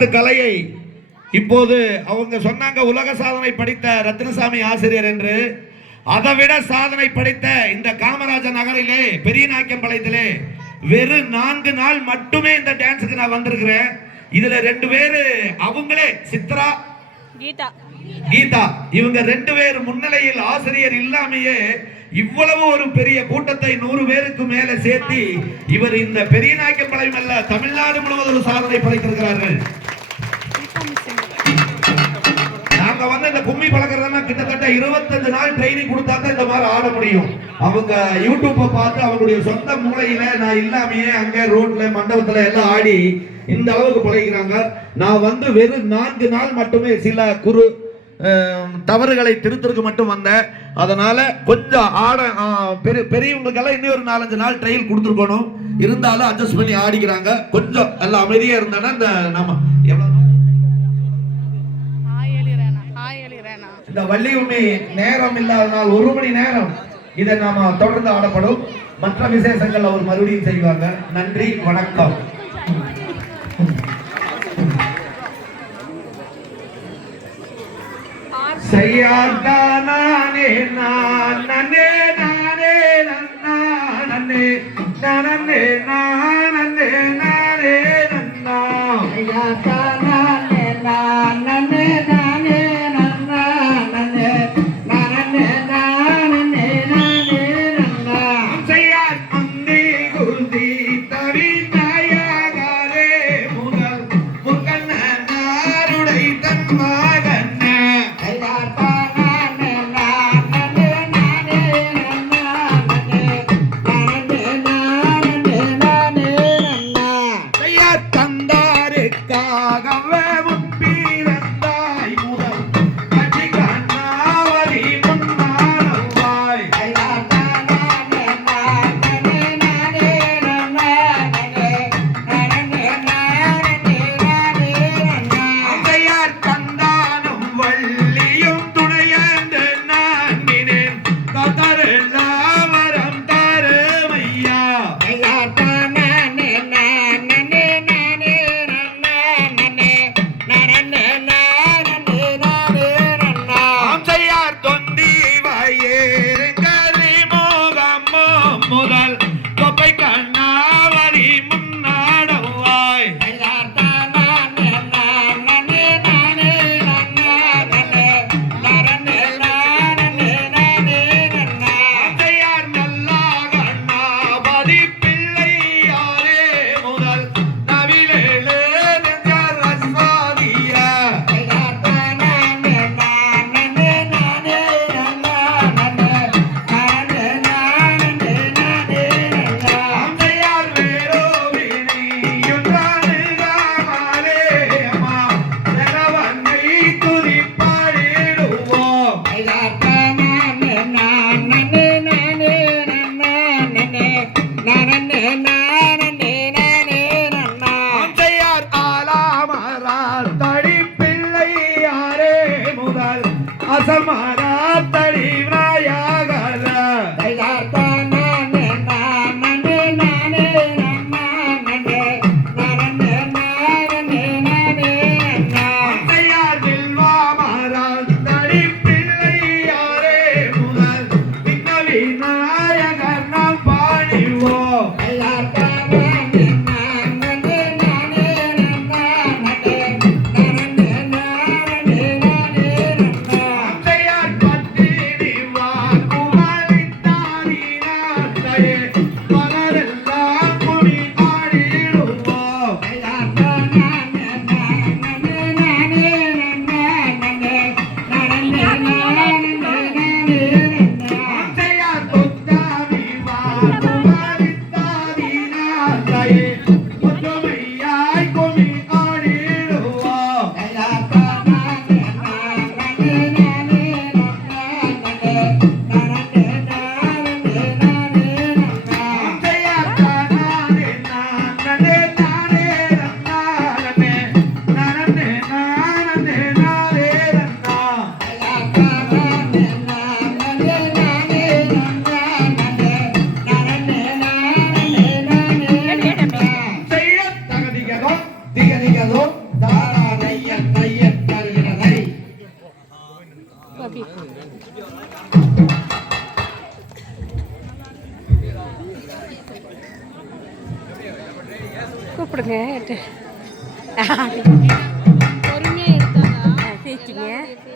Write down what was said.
சிலம்பத்து கலையை இப்போது அவங்க சொன்னாங்க உலக சாதனை படித்த ரத்னசாமி ஆசிரியர் என்று. அதை விட சாதனை படைத்த இந்த காமராஜ நகரிலே பெரிய நாயக்கம்பாளையத்திலே வெறும் நான்கு நாள் மட்டுமே இந்த டான்ஸுக்கு நான் வந்திருக்கிறேன். இதுல ரெண்டு பேரு அவங்களே சித்ரா கீதா. கீதா. இவங்க ரெண்டு பேர் முன்னிலையில் ஆசிரியர் இல்லாமையே இவ்வளவு ஒரு பெரிய கூட்டத்தை நூறு பேருக்கு மேல சேர்த்து இவர் இந்த பெரிய நாயக்கம்பாளையம் அல்ல தமிழ்நாடு முழுவதும் சாதனை படைத்திருக்கிறார்கள். அங்க வந்து இந்த கும்மி பழக்கிறதுனா கிட்டத்தட்ட இருபத்தஞ்சு நாள் ட்ரைனிங் கொடுத்தா தான் இந்த மாதிரி ஆட முடியும். அவங்க யூடியூப்பை பார்த்து அவங்களுடைய சொந்த மூளையில நான் இல்லாமையே அங்க ரோட்ல மண்டபத்துல எல்லாம் ஆடி இந்த அளவுக்கு பழகிறாங்க. நான் வந்து வெறும் நான்கு நாள் மட்டுமே சில குறு தவறுகளை திருத்தருக்கு மட்டும் வந்தேன். அதனால கொஞ்சம் ஆட பெரிய பெரியவங்களுக்கெல்லாம் இன்னும் ஒரு நாலஞ்சு நாள் ட்ரையல் கொடுத்துருக்கணும். இருந்தாலும் அட்ஜஸ்ட் பண்ணி ஆடிக்கிறாங்க. கொஞ்சம் எல்லாம் அமைதியாக இருந்தேன்னா இந்த நம்ம எவ்வளோ இந்த வள்ளி உண்மை நேரம் இல்லாதனால் ஒரு மணி நேரம் இதை நாம தொடர்ந்து ஆடப்படும். மற்ற விசேஷங்கள் அவர் மறுபடியும் செய்வாங்க. நன்றி வணக்கம். செய்யாதா நான் நன்னே நானே நன்னே நன்னே நானே நானே நன்னா. காகவே Bye. கைகதோ தாராடைய தைய தருகிறதை. கூப்பிடுங்க பொறுமையாக எடுத்தாங்க